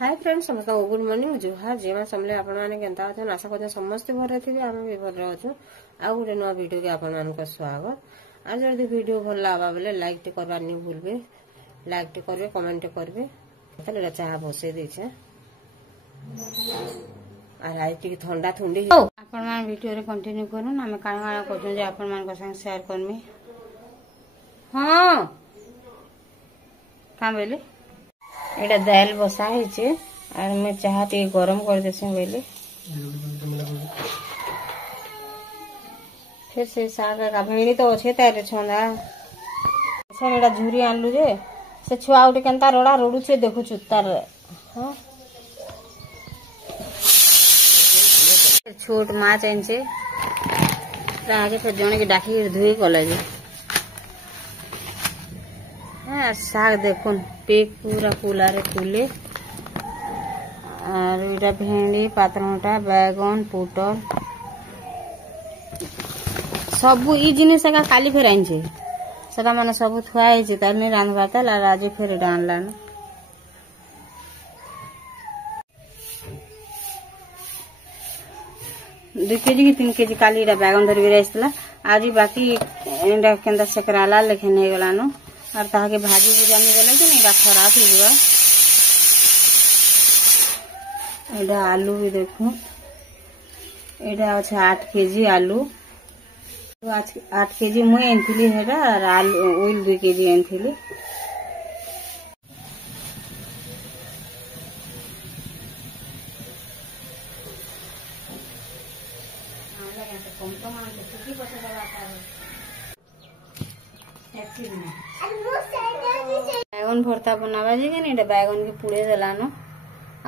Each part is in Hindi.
हाय फ्रेंड्स समस्त गुड मॉर्निंग जुहार जेमा समले आपण माने केंता अछन आशा करते समस्त भर थे आम भी भर अच्छु आ गोटे नुआ वीडियो के आपण मान स्वागत। आज जदि वीडियो भल लगा बेले लाइक टे करबा नहीं भूलबे, लाइक टे करबे, कमेंट करबे। तले चाह बसे देछे आ रात के ठंडा ठंडी आपण मान वीडियो रे कंटिन्यू करूँ आम काण काण कर जे आपण मान संग शेयर करमी। हां का बेले एटा दाल बसा है और मैं चाह टे गरम कर देसी बेले फिर से साग का भेड़ी तो अच्छे तारे छंदा से एटा झुरी आनलु जे से छुआ उठे केनता रोड़ा रोडू छे देखु चुतार। हां छोट माछ आइन छे आगे फिर जने के डाकी धुई कले जे साग देखुन पेक पूरा फुलारे फुले और इटा भेंडी पातरटा बैगन पुटल सबू ई जिनिस का काली फेर आइन छे सका माने सब थुआ है तार रांधवा ताल और आज फिर एटा आनला न 2 केजी की 3 केजी काली एटा बैगन धरि आइसला आज बाकी एटा केंदा सकराला लेखे नहीं गला न और ताके भाजी बुझानी गले कि नहीं खराब हो जावा। एटा आलू भी देखो एटा अच्छा 8 केजी आलू तो 8 केजी मुई एनथिली हेरा और आलू ऑयल 2 केजी एनथिली। बैगन भरता बनावा जे कि नहीं बैगन के पुड़े देला न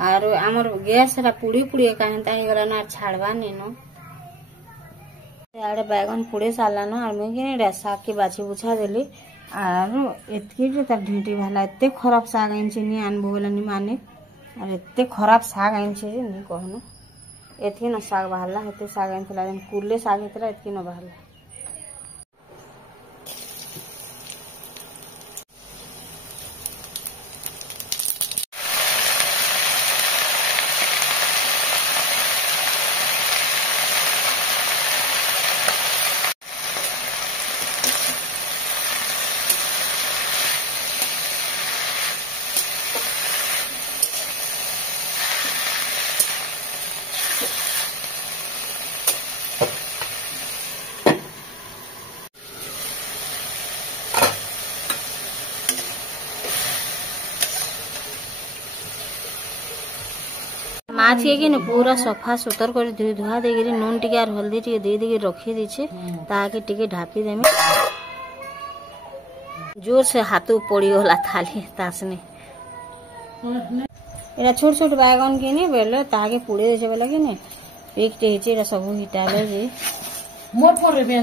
और आमर गैस पुड़ी पुड़ी कहता ही गला न छाड़वा नहीं न आड़े बैगन पुड़े साला न और मैं कि नहीं साग के बाछी बुछा देली और एतकी तार ढीटी भाला एते खराब साग आइन छे नहीं आनबो बोला नहीं माने और एते खराब साग आइन छे नहीं कहनो एतकी न साग बहाला हेते साग आइन थला कुले साग हेतरा एतकी न बहाला। माछ के पूरा सफा सुतर कर धुई धुआ देगी नून टिके और हल्दी टिके दे देगी रखी दीछे ताकि टिके ढापी देमी जोर से हाथ पड़ी गला थाली तासने एरा छोट छोट बैगन के नहीं बेले ताके पुड़े देछे बेला कि नहीं पेक टे हेचे एरा सब हिटाले जे मोर पर रे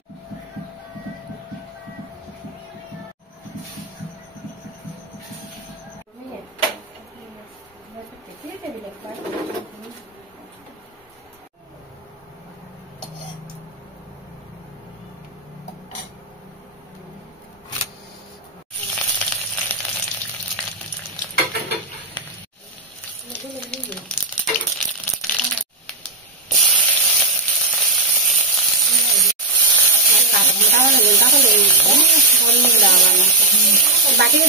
बाटी में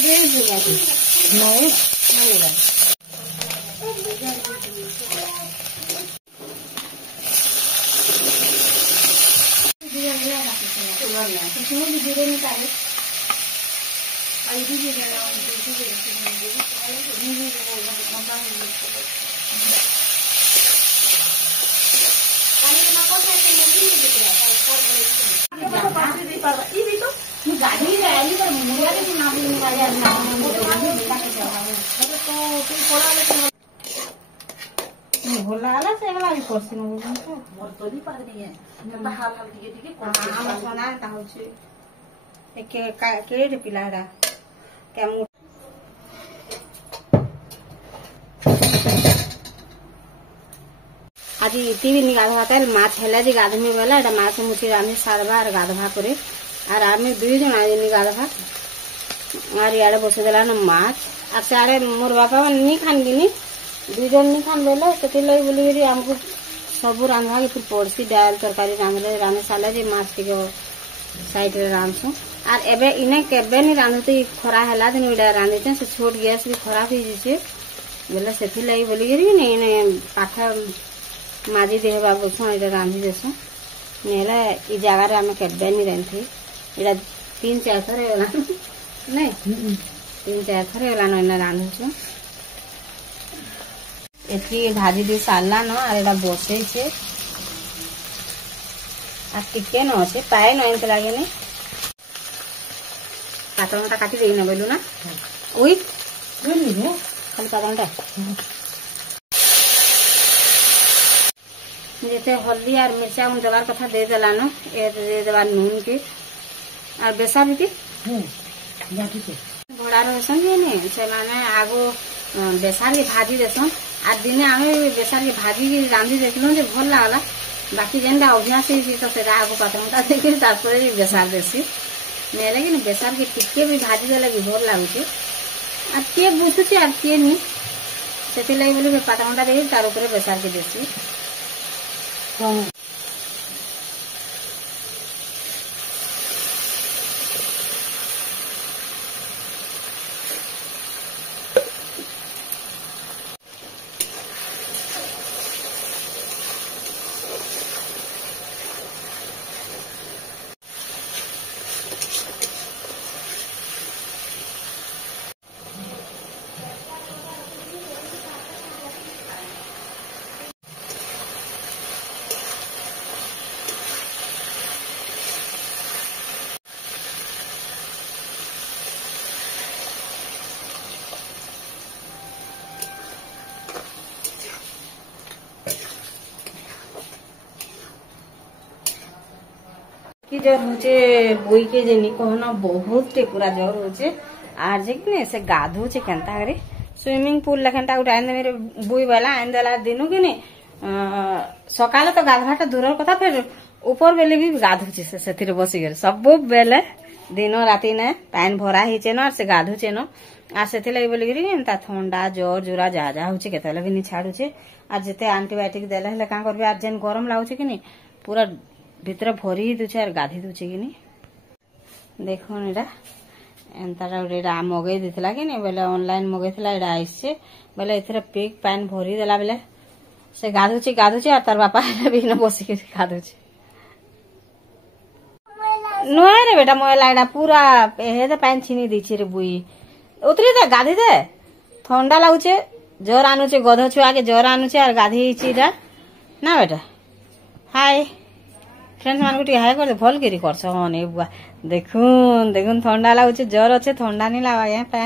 नहीं गाड़ी रैली पर मुंगला के नाम निकाले होला आला से वाला भी क्वेश्चन हो मोर तो नहीं पार दिए मैं हाल हाल टिके हम सोना ता हो छे के पिलाड़ा के आज इति भी गाधवा माछ है जे गाधमी वाला एटा माछ मुछी रानी सारबा और गाधवा करे और आम 2 जन आज गाधवा और इे बसदेला न माछ और सियाड़े मोर बापा नहीं खान गिनी दुई जन नहीं खान बेले से लगे बोलिकी आमको सब रांधा के फिर पड़सी डाल तरकारी रांधे सारे जे माछ टिके साइड रे रांधसु आर एबे इने केबे नहीं रांधते खरा हैला दिन इडा रांधे से छोट गैस भी खराब हो जाइए बोले से लगे बोलिकी नहीं पाठ माजी देह बाबू इटा रांधि देसु नेला ई जगार आम केबे नहीं रांधि इटा 3-4 थर होगा नहीं 3-4 थर होगा रांधुछु एति भाजी दी सारला न आर एटा बसे छे आ टिके न छे पाए न एंत लागे ने पातळटा काटी देई न बोलू ना ओई बोलू रे खाली पातळटा जैसे हल्दी और मिर्चा उन देवार कथा दे देला न ए दे देवा नून के और बेसा भी भड़ा रहसन जे से माने आगो बेसार के भाजी देसन आ दिने आमे बेसार के भाजी रांधी देखलो जे भल लागला बाकी जेनटा अभ्यास है तो सेटा आगो पातळटा देखि तारपरे भी बेसार देसी मेरे कि बेसार के टिके भी भाजी देला भी भल लागुचे आ के बुझुचे आ के नी सेते लागि बोली पातळटा देखि तार ऊपर बेसार के देसी कि जर होचे बुई के जेनी कहना बहुत टे पूरा जर होचे आर जे कि से गाधो छे केनता करे स्विमिंग पूल लखनटा उठान मेरे बुई वाला आन देला दिनु कि ने सकाले तो गाधवाटा दूरर कथा फिर ऊपर बेले भी गाधो छे से सेथिरे बसी गेल सब बेले दिनो राती ने पानी भरा हिचे न से गाधो छे न आ सेथि लागि बोली गिरी एंता ठंडा जोर जुरा जा जा होचे केतले भी नि छाडू छे आ जते एंटीबायोटिक देले हले का करबे आ जेन गरम लागुचे कि नि पूरा भीतर भरी दूचे और गाधी दूचे कि नहीं देखो एटा एंताटा एटा मगई देथिला कि नहीं बोले ऑनलाइन मगईथिला एटा आइसे बोले एथरे पेक पानी भरी देला बोले से गाधुचे और तार बापा भी न बसी के गाधुचे नय रे बेटा मोला एटा पूरा हे त पानी छिनी दिछि रे बुई उतरी दे गाधी दे ठंडा लागुचे जर आनुचे गध छुआ के जर आनुचे और गाधी छिरा ना बेटा हाय फ्रेंड्स मान को हाय कर दे भल करी करछ हने बुआ देखुन देखुन ठंडा लागुचे जर अच्छे ठंडा नहीं लावा ये पे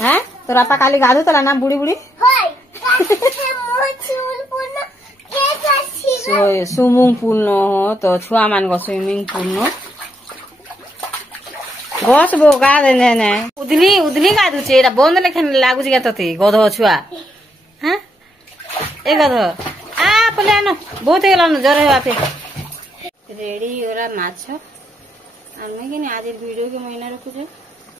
हैं तो रापा काली गाधु तला ना बुड़ी बुड़ी स्विमिंग पूल न हो तो छुआ मान को स्विमिंग पूल न बस बो गा देने ने उदली उदली गाधु छे एटा बंद लेखन लागु छ तते गध छुआ हैं ए गध पले आनो बहुत हेगलान जर है बापे रेडी होला माछ आमे कि आज वीडियो के महीना रखु छ